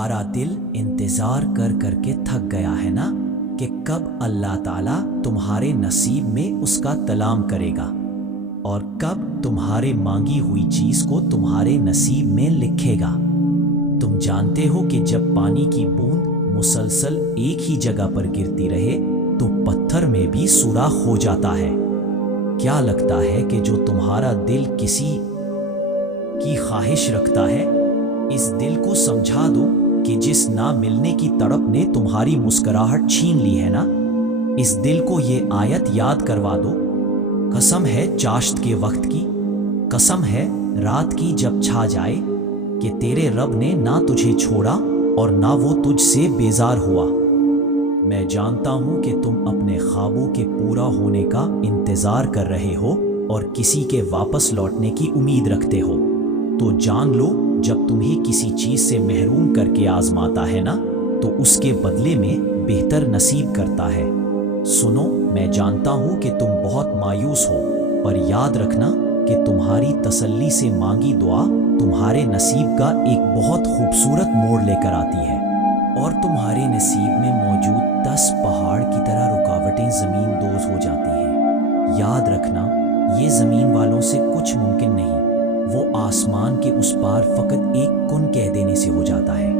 तुम्हारा दिल इंतजार कर कर के थक गया है ना कि कब अल्लाह ताला तुम्हारे नसीब में उसका तलाम करेगा और कब तुम्हारे मांगी हुई चीज को तुम्हारे नसीब में लिखेगा। तुम जानते हो कि जब पानी की बूंद मुसलसल एक ही जगह पर गिरती रहे तो पत्थर में भी सुराख हो जाता है। क्या लगता है कि जो तुम्हारा दिल किसी की ख्वाहिश रखता है, इस दिल को समझा दो कि जिस ना मिलने की तड़प ने तुम्हारी मुस्कुराहट छीन ली है ना, इस दिल को ये आयत याद करवा दो। कसम है चाश्त के वक्त की, कसम है रात की जब छा जाए कि तेरे रब ने ना तुझे छोड़ा और ना वो तुझसे बेजार हुआ। मैं जानता हूं कि तुम अपने ख्वाबों के पूरा होने का इंतजार कर रहे हो और किसी के वापस लौटने की उम्मीद रखते हो। तो जान लो, जब तुम्हें किसी चीज से महरूम करके आजमाता है ना, तो उसके बदले में बेहतर नसीब करता है। सुनो, मैं जानता हूं कि तुम बहुत मायूस हो, पर याद रखना कि तुम्हारी तसल्ली से मांगी दुआ तुम्हारे नसीब का एक बहुत खूबसूरत मोड़ लेकर आती है और तुम्हारे नसीब में मौजूद 10 पहाड़ की तरह रुकावटें ज़मीन दोज हो जाती हैं। याद रखना, ये ज़मीन वालों से कुछ मुमकिन नहीं, वो आसमान के उस पार फ़कत एक कुन कह देने से हो जाता है।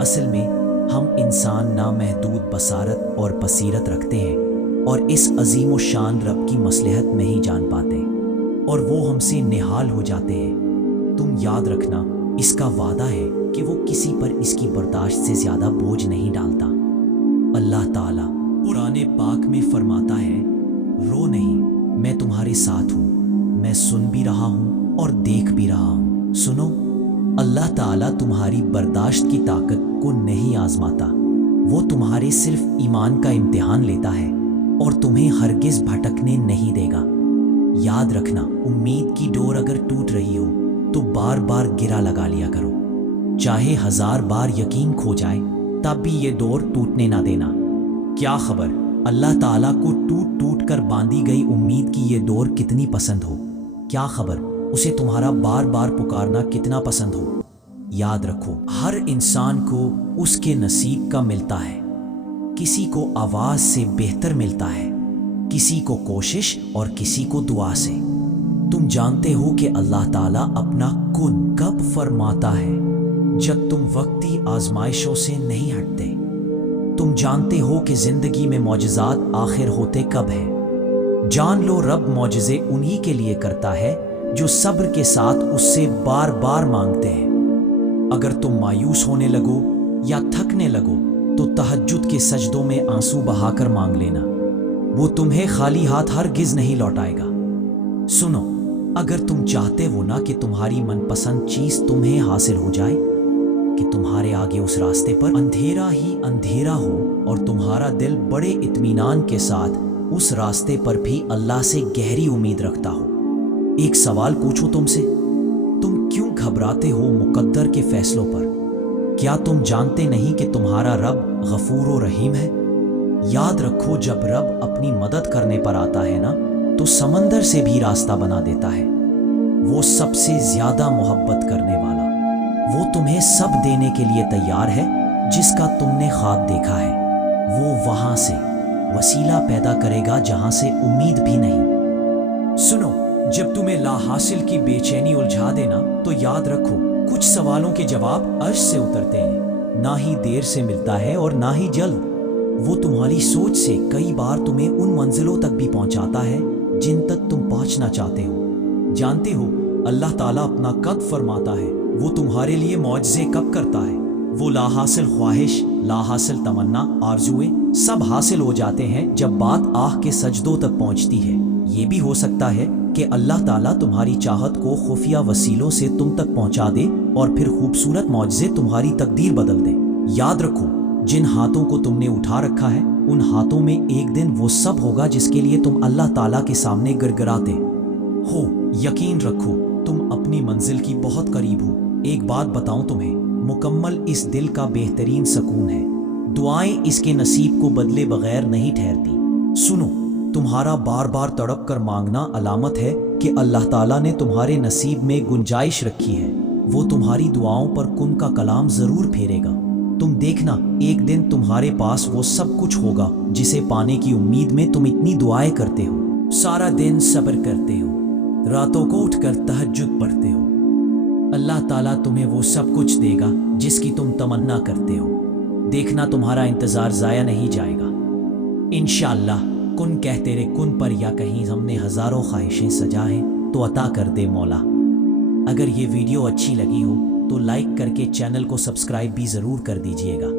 असल में हम इंसान नामहदूद बसारत और बसीरत रखते हैं और इस अजीम व शान रब की मसलहत नहीं जान पाते और वो हमसे निहाल हो जाते हैं। तुम याद रखना, इसका वादा है कि वो किसी पर इसकी बर्दाश्त से ज्यादा बोझ नहीं डालता। अल्लाह ताला कुरान पाक में फरमाता है, रो नहीं, मैं तुम्हारे साथ हूँ, मैं सुन भी रहा हूँ और देख भी रहा हूँ। सुनो, अल्लाह ताला तुम्हारी बर्दाश्त की ताकत को नहीं आजमाता, वो तुम्हारे सिर्फ ईमान का इम्तिहान लेता है और तुम्हें हरगिज भटकने नहीं देगा। याद रखना, उम्मीद की डोर अगर टूट रही हो तो बार बार गिरा लगा लिया करो। चाहे 1000 बार यकीन खो जाए तब भी ये डोर टूटने ना देना। क्या खबर, अल्लाह ताला को टूट टूट कर बांधी गई उम्मीद की ये डोर कितनी पसंद हो। क्या खबर, उसे तुम्हारा बार बार पुकारना कितना पसंद हो। याद रखो, हर इंसान को उसके नसीब का मिलता है। किसी को आवाज से बेहतर मिलता है, किसी को कोशिश और किसी को दुआ से। तुम जानते हो कि अल्लाह ताला अपना कुन कब फरमाता है, जब तुम वक्ती आजमाइशों से नहीं हटते। तुम जानते हो कि जिंदगी में मौजज़ात आखिर होते कब है। जान लो, रब मौजज़े उन्हीं के लिए करता है जो सब्र के साथ उससे बार बार मांगते हैं। अगर तुम मायूस होने लगो या थकने लगो तो तहज्जुद के सजदों में आंसू बहाकर मांग लेना, वो तुम्हें खाली हाथ हरगिज नहीं लौटाएगा। सुनो, अगर तुम चाहते हो ना कि तुम्हारी मनपसंद चीज तुम्हें हासिल हो जाए, कि तुम्हारे आगे उस रास्ते पर अंधेरा ही अंधेरा हो और तुम्हारा दिल बड़े इत्मीनान के साथ उस रास्ते पर भी अल्लाह से गहरी उम्मीद रखता हो, एक सवाल पूछो तुमसे, तुम क्यों घबराते हो मुकद्दर के फैसलों पर? क्या तुम जानते नहीं कि तुम्हारा रब गफूर और रहीम है? याद रखो, जब रब अपनी मदद करने पर आता है ना, तो समंदर से भी रास्ता बना देता है। वो सबसे ज्यादा मोहब्बत करने वाला, वो तुम्हें सब देने के लिए तैयार है जिसका तुमने ख्वाब देखा है। वो वहां से वसीला पैदा करेगा जहां से उम्मीद भी नहीं। सुनो, जब तुम्हें लाहासिल की बेचैनी उलझा देना, तो याद रखो, कुछ सवालों के जवाब अर्श से उतरते हैं, ना ही देर से मिलता है और ना ही जल्द। वो तुम्हारी सोच से कई बार तुम्हें उन मंजिलों तक भी पहुंचाता है जिन तक तुम पहुंचना चाहते हो। जानते हो, अल्लाह ताला अपना कद फरमाता है, वो तुम्हारे लिए मौजज़े कब करता है। वो लाहासिल ख्वाहिश, लाहासिल तमन्ना, आरजुए सब हासिल हो जाते हैं जब बात आह के सजदों तक पहुंचती है। ये भी हो सकता है कि अल्लाह ताला तुम्हारी चाहत को खुफिया वसीलों से तुम तक पहुंचा दे और फिर खूबसूरत मौजज़े तुम्हारी तकदीर बदल दे। याद रखो, जिन हाथों को तुमने उठा रखा है, उन हाथों में एक दिन वो सब होगा जिसके लिए तुम अल्लाह ताला के सामने गिड़गिड़ाते हो। यकीन रखो, तुम अपनी मंजिल की बहुत करीब हो। एक बात बताऊं तुम्हें, मुकम्मल इस दिल का बेहतरीन सुकून है। दुआएं इसके नसीब को बदले बगैर नहीं ठहरती। सुनो, तुम्हारा बार बार तड़प कर मांगना अलामत है कि अल्लाह ताला ने तुम्हारे नसीब में गुंजाइश रखी है। वो तुम्हारी दुआओं पर कुन का कलाम जरूर फेरेगा। تم دیکھنا ایک دن تمہارے پاس وہ سب کچھ ہوگا جسے پانے کی امید میں تم اتنی دعائیں کرتے ہو، سارا دن صبر کرتے ہو، راتوں کو اٹھ کر تہجد پڑھتے ہو۔ اللہ تعالیٰ تمہیں وہ سب کچھ دے گا جس کی تم تمنا کرتے ہو۔ دیکھنا تمہارا انتظار ضائع نہیں جائے گا۔ انشاءاللہ کن کہہ تیرے کن پر یا کہیں ہم نے ہزاروں خواہشیں سجائیں تو عطا کر دے مولا۔ اگر یہ ویڈیو اچھی لگی ہو تو لائک کر کے چینل کو سبسکرائب بھی ضرور کر دیجئے گا۔